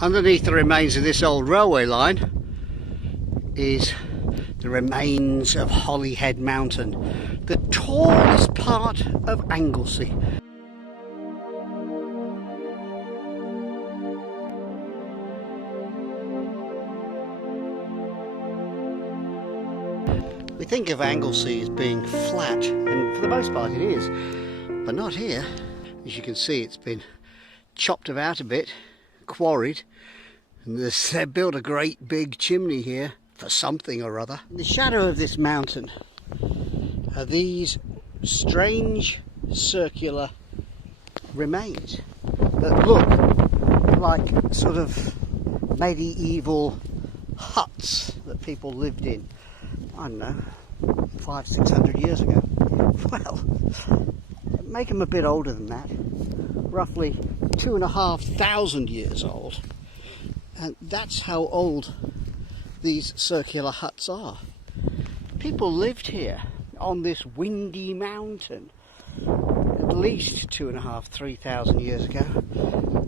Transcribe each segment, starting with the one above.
Underneath the remains of this old railway line is the remains of Holyhead Mountain, the tallest part of Anglesey. We think of Anglesey as being flat, and for the most part it is, but not here. As you can see, it's been chopped about a bit, quarried, and they've built a great big chimney here for something or other. In the shadow of this mountain are these strange circular remains that look like sort of medieval huts that people lived in, I don't know, 500–600 years ago. Well, make them a bit older than that, roughly 2,500 years old, and that's how old these circular huts are. People lived here on this windy mountain at least 2,500–3,000 years ago,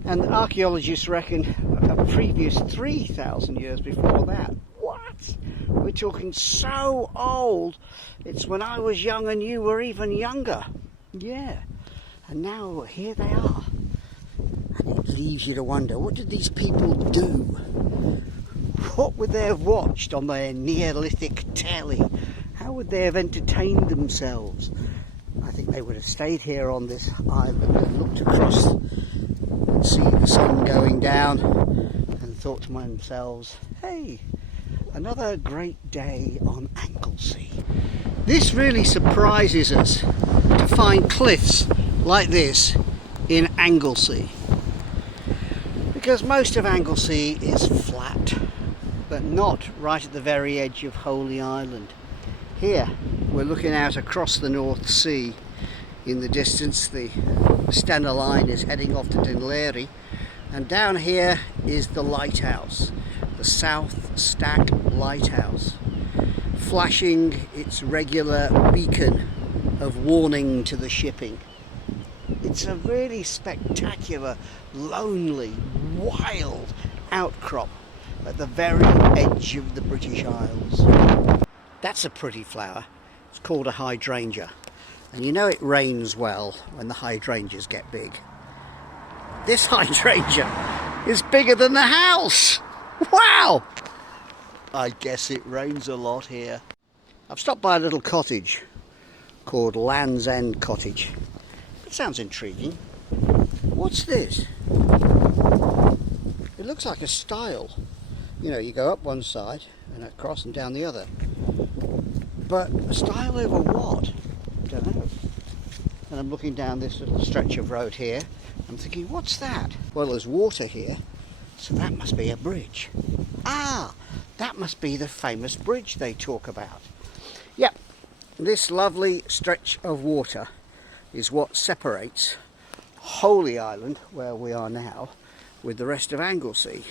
and archaeologists reckon a previous 3,000 years before that. What? We're talking so old, it's when I was young and you were even younger. Yeah, and now here they are, and it leaves you to wonder, what did these people do? What would they have watched on their Neolithic telly? How would they have entertained themselves? I think they would have stayed here on this island and looked across and see the sun going down and thought to themselves, hey, another great day on Anglesey. This really surprises us to find cliffs like this in Anglesey, because most of Anglesey is flat, but not right at the very edge of Holy Island. Here we're looking out across the North Sea. In the distance the Stena line is heading off to Dinleary, and down here is the lighthouse, the South Stack Lighthouse, flashing its regular beacon of warning to the shipping. It's a really spectacular, lonely, wild outcrop at the very edge of the British Isles. That's a pretty flower. It's called a hydrangea, and you know it rains well when the hydrangeas get big. This hydrangea is bigger than the house. Wow! I guess it rains a lot here. I've stopped by a little cottage called Land's End Cottage. It sounds intriguing. What's this? It looks like a stile. You know, you go up one side and across and down the other. But a stile over what? I don't know. And I'm looking down this little stretch of road here. I'm thinking, what's that? Well, there's water here, so that must be a bridge. Ah, that must be the famous bridge they talk about. Yep, this lovely stretch of water is what separates Holy Island, where we are now, with the rest of Anglesey.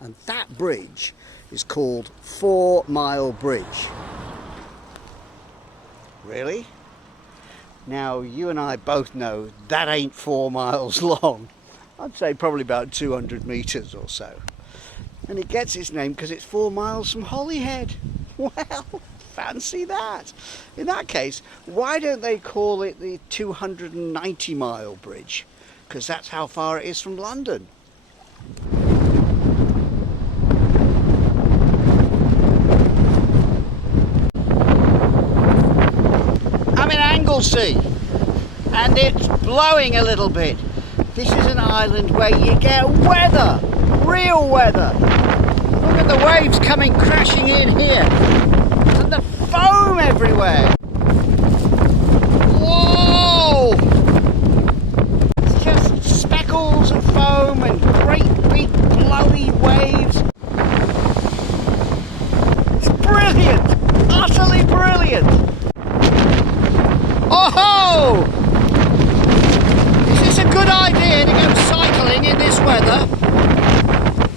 And that bridge is called 4 Mile Bridge. Really? Now, you and I both know that ain't 4 miles long. I'd say probably about 200 metres or so. And it gets its name because it's 4 miles from Holyhead. Well, fancy that. In that case, why don't they call it the 290 mile bridge? Because that's how far it is from London. I'm in Anglesey, and it's blowing a little bit. This is an island where you get weather, real weather. Look at the waves coming crashing in here, and the foam everywhere. Whoa! It's just speckles of foam and great big blowy waves. It's brilliant, utterly brilliant. Oh! Is this a good idea to go cycling in this weather?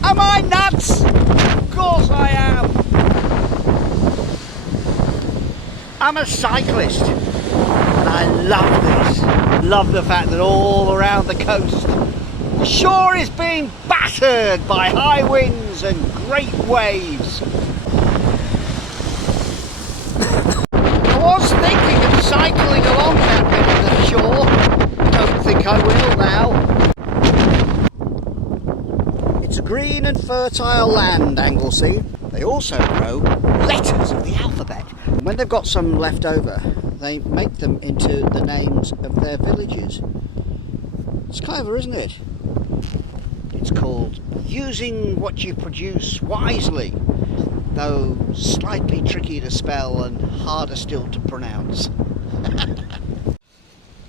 Am I nuts? Of course I am. I'm a cyclist, and I love this. Love the fact that all around the coast, the shore is being battered battered by high winds and great waves. I was thinking of cycling along that bit of the shore. Don't think I will now. It's a green and fertile land, Anglesey. They also grow letters of the alphabet. When they've got some left over, they make them into the names of their villages. It's clever, isn't it? It's called using what you produce wisely, though slightly tricky to spell and harder still to pronounce.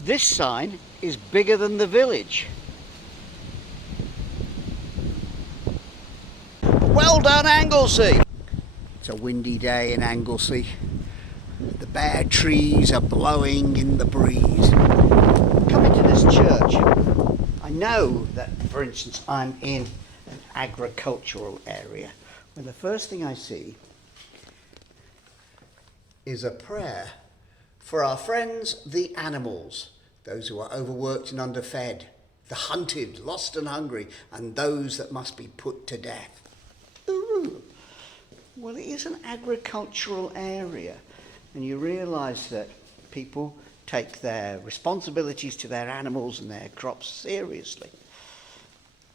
This sign is bigger than the village. Well done, Anglesey! It's a windy day in Anglesey. The bare trees are blowing in the breeze. Coming to this church, I know that, for instance, I'm in an agricultural area, where the first thing I see is a prayer for our friends, the animals, those who are overworked and underfed, the hunted, lost and hungry, and those that must be put to death. Ooh. Well, it is an agricultural area, and you realise that people take their responsibilities to their animals and their crops seriously.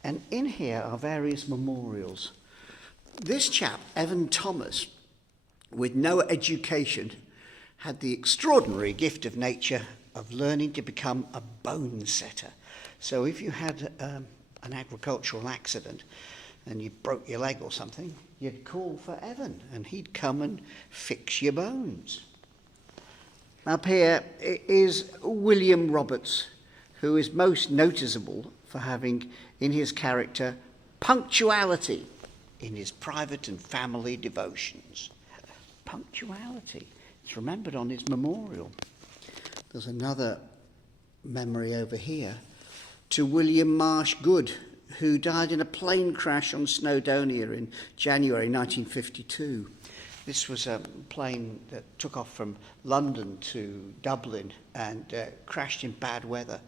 And in here are various memorials. This chap, Evan Thomas, with no education, had the extraordinary gift of nature of learning to become a bone setter. So if you had an agricultural accident and you broke your leg or something, you'd call for Evan and he'd come and fix your bones. Up here is William Roberts, who is most noticeable for having in his character punctuality in his private and family devotions. Punctuality. It's remembered on his memorial. There's another memory over here to William Marsh Good, who died in a plane crash on Snowdonia in January 1952. This was a plane that took off from London to Dublin and crashed in bad weather.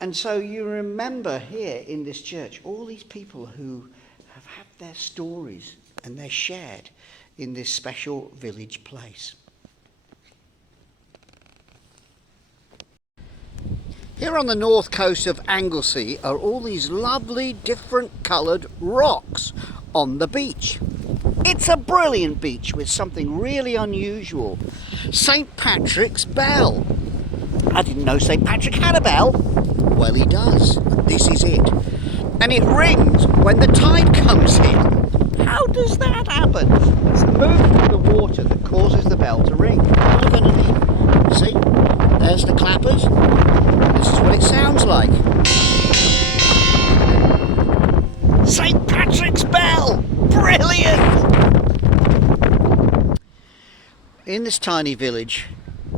And so you remember here in this church all these people who have had their stories and they're shared in this special village place. Here on the north coast of Anglesey are all these lovely different coloured rocks on the beach. It's a brilliant beach with something really unusual. St. Patrick's Bell. I didn't know St. Patrick had a bell. Well, he does. This is it. And it rings when the tide comes in. How does that happen? It's the movement of the water that causes the bell to ring. Look underneath. See? There's the clappers. This is what it sounds like. St. Patrick's Bell! Brilliant! In this tiny village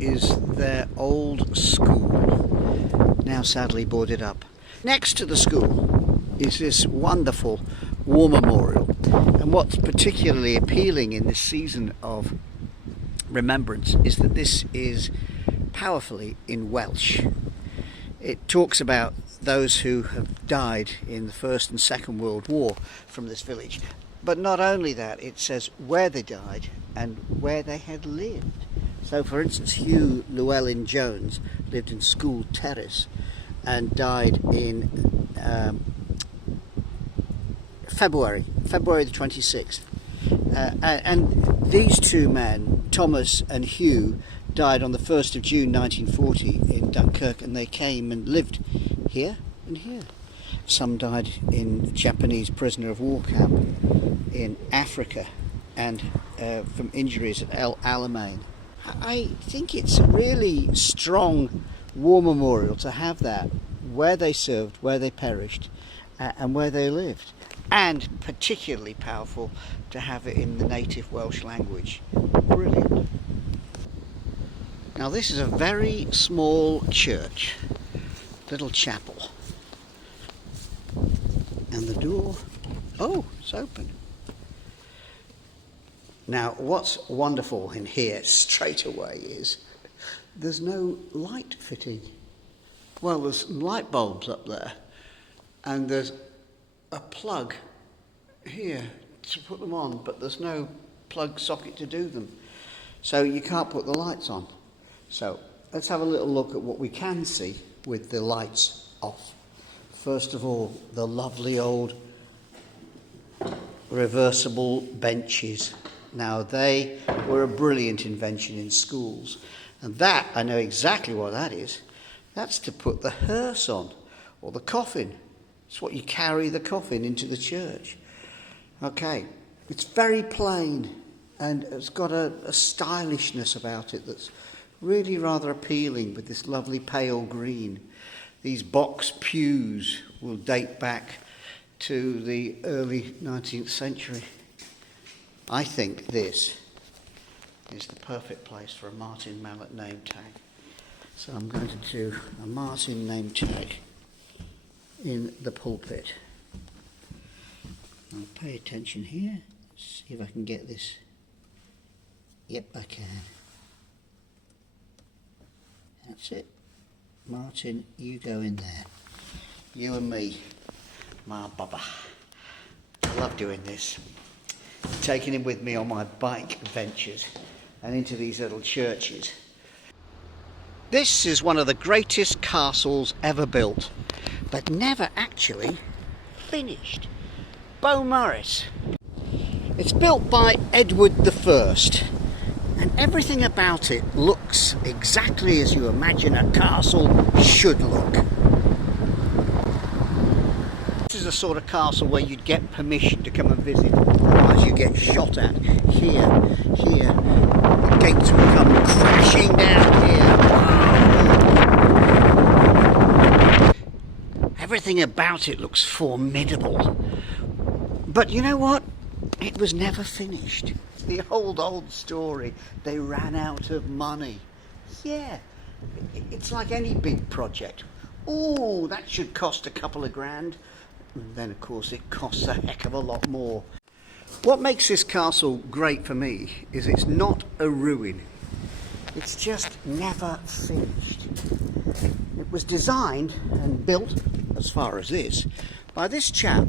is their old school, now sadly boarded up. Next to the school is this wonderful war memorial. And what's particularly appealing in this season of remembrance is that this is powerfully in Welsh. It talks about those who have died in the First and Second World War from this village. But not only that, it says where they died and where they had lived. So for instance, Hugh Llewellyn Jones lived in School Terrace and died in February the 26th. And these two men, Thomas and Hugh, died on the 1st of June 1940 in Dunkirk, and they came and lived here and here. Some died in Japanese prisoner of war camp in Africa and from injuries at El Alamein. I think it's a really strong war memorial to have that, where they served, where they perished, and where they lived. And particularly powerful to have it in the native Welsh language. Brilliant. Now this is a very small church, little chapel. And the door, oh, it's open. Now what's wonderful in here straight away is there's no light fitting. Well, there's light bulbs up there and there's a plug here to put them on, but there's no plug socket to do them. So you can't put the lights on. So let's have a little look at what we can see with the lights off. First of all, the lovely old reversible benches. Now they were a brilliant invention in schools, and that, I know exactly what that is. That's to put the hearse on, or the coffin. It's what you carry the coffin into the church. Okay, it's very plain, and it's got a stylishness about it that's really rather appealing, with this lovely pale green. These box pews will date back to the early 19th century. I think this is the perfect place for a Martin Mallett name tag. So I'm going to do a Martin name tag in the pulpit. I'll pay attention here, see if I can get this. Yep, I can. That's it. Martin, you go in there. You and me, my bubba. I love doing this. Taking him with me on my bike ventures and into these little churches. This is one of the greatest castles ever built, but never actually finished. Beaumaris. It's built by Edward I, and everything about it looks exactly as you imagine a castle should look. This is the sort of castle where you'd get permission to come and visit, otherwise you get shot at. Here, the gates will come crashing down here. Wow. Everything about it looks formidable. But you know what? It was never finished. The old story. They ran out of money. Yeah, it's like any big project. Oh, that should cost a couple of grand. And then, of course, it costs a heck of a lot more. What makes this castle great for me is it's not a ruin. It's just never finished. It was designed and built, as far as this, by this chap,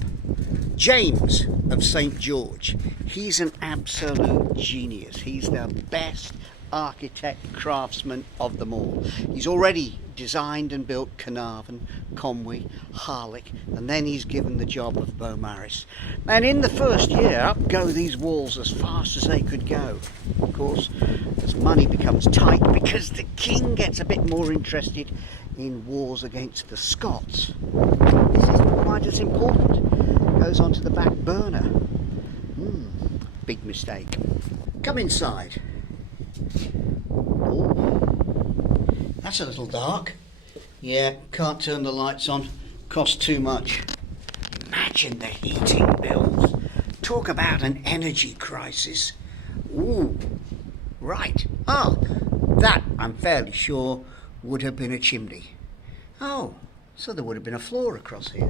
James of St. George. He's an absolute genius. He's the best architect craftsman of them all. He's already designed and built Carnarvon, Conwy, Harlech, and then he's given the job of Beaumaris. And in the first year, up go these walls as fast as they could go. Of course, as money becomes tight, because the king gets a bit more interested in wars against the Scots. This isn't quite as important. It goes onto the back burner. Big mistake. Come inside. Oh, that's a little dark. Yeah, can't turn the lights on. Costs too much. Imagine the heating bills. Talk about an energy crisis. Ooh, right. Oh, that, I'm fairly sure, would have been a chimney. Oh, so there would have been a floor across here.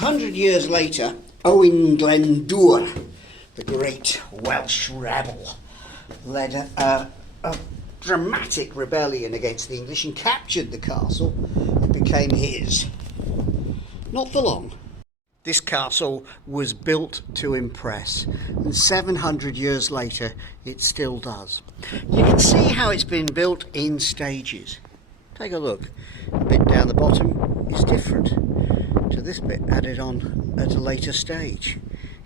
100 years later, Owain Glendower, the great Welsh rebel, led a dramatic rebellion against the English and captured the castle. It became his. Not for long. This castle was built to impress, and 700 years later it still does. You can see how it's been built in stages. Take a look. A bit down the bottom is different to this bit added on at a later stage.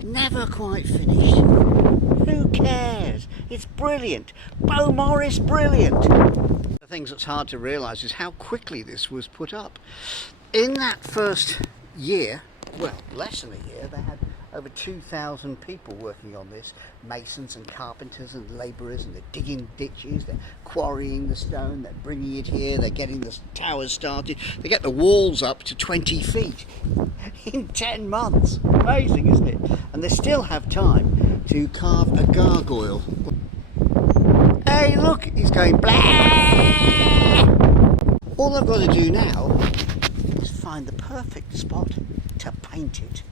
Never quite finished. Who cares? It's brilliant. Beaumaris, brilliant. The things that's hard to realise is how quickly this was put up. In that first year, well, less than a year, they had over 2,000 people working on this. Masons and carpenters and labourers, and they're digging ditches, they're quarrying the stone, they're bringing it here, they're getting the towers started. They get the walls up to 20 feet in 10 months. Amazing, isn't it? And they still have time to carve a gargoyle. Hey, look, he's going blah! All I've got to do now is find the perfect spot to paint it.